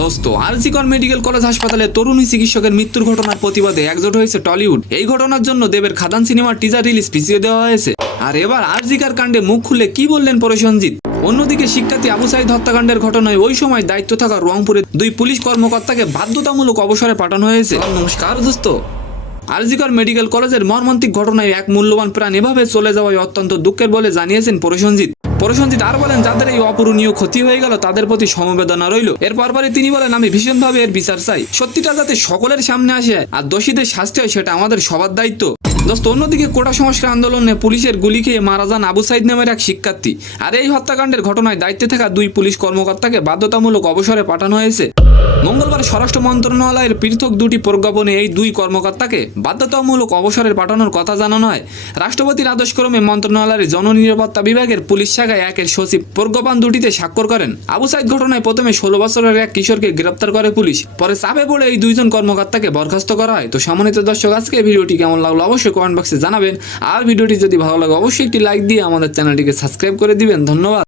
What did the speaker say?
দোস্ত RG Kar medical college হাসপাতালে তরুণী চিকিৎসকের মৃত্যুর ঘটনার প্রতিবাদে একজোট হয়েছে টলিউড। এই ঘটনার জন্য দেবের খাদান সিনেমার টিজার রিলিজ পিছিয়ে দেওয়া হয়েছে। আর এবার আরজিকর কাণ্ডে মুখ খুলে কি বললেন প্রসেনজিৎ। অন্যদিকে শিক্ষার্থী আবু সাইদ হত্যাকাণ্ডের ঘটনায় ওই সময় দায়িত্ব থাকা রংপুরের 2 পুলিশ কর্মকর্তাকে বাধ্যতামূলক অবসরে পাঠানো হয়েছে। নমস্কার দোস্ত। আরজিকর মেডিকেল কলেজের মর্মান্তিক ঘটনায় এক মূল্যবান প্রাণ এভাবে চলে যাওয়ায় অত্যন্ত দুঃখের বলে জানিয়েছেন প্রসেনজিৎ আর বলেন, যাদের এই অপূরণীয় ক্ষতি হয়ে গেল তাদের প্রতি সমবেদনা রইল। এর পরপরে তিনি বলেন, আমি ভীষণভাবে এর বিচার চাই। সত্যিটা যাতে সকলের সামনে আসে আর দোষীদের শাস্তি হয় সেটা আমাদের সবার দায়িত্ব। দোস্ত, অন্যদিকে কোটা সংস্কার আন্দোলনে পুলিশের গুলি খেয়ে মারা যান আবু সাইদ নামের এক শিক্ষার্থী। আর এই হত্যাকাণ্ডের ঘটনায় দায়িত্বে থাকা 2 পুলিশ কর্মকর্তাকে বাধ্যতামূলক অবসরে পাঠানো হয়েছে। মঙ্গলবার স্বরাষ্ট্র মন্ত্রণালয়ের পৃথক 2টি প্রজ্ঞাপনে এই 2 কর্মকর্তাকে বাধ্যতামূলক অবসরের পাঠানোর কথা জানানো হয়। রাষ্ট্রপতির আদেশক্রমে মন্ত্রণালয়ের জননিরাপত্তা বিভাগের পুলিশ শাখায় 1-এর সচিব প্রজ্ঞাপন 2টিতে স্বাক্ষর করেন। আবু সাইদ ঘটনায় প্রথমে 16 বছরের এক কিশোরকে গ্রেপ্তার করে পুলিশ। পরে চাপে পড়ে এই 2 জন কর্মকর্তাকে বরখাস্ত করা হয়। তো সম্মানিত দর্শক, আজকে ভিডিওটি কেমন লাগলো অবশ্যই কমেন্ট বক্সে জানাবেন। আর ভিডিওটি যদি ভালো লাগে অবশ্যই একটি লাইক দিয়ে আমাদের চ্যানেলটিকে সাবস্ক্রাইব করে দিবেন। ধন্যবাদ।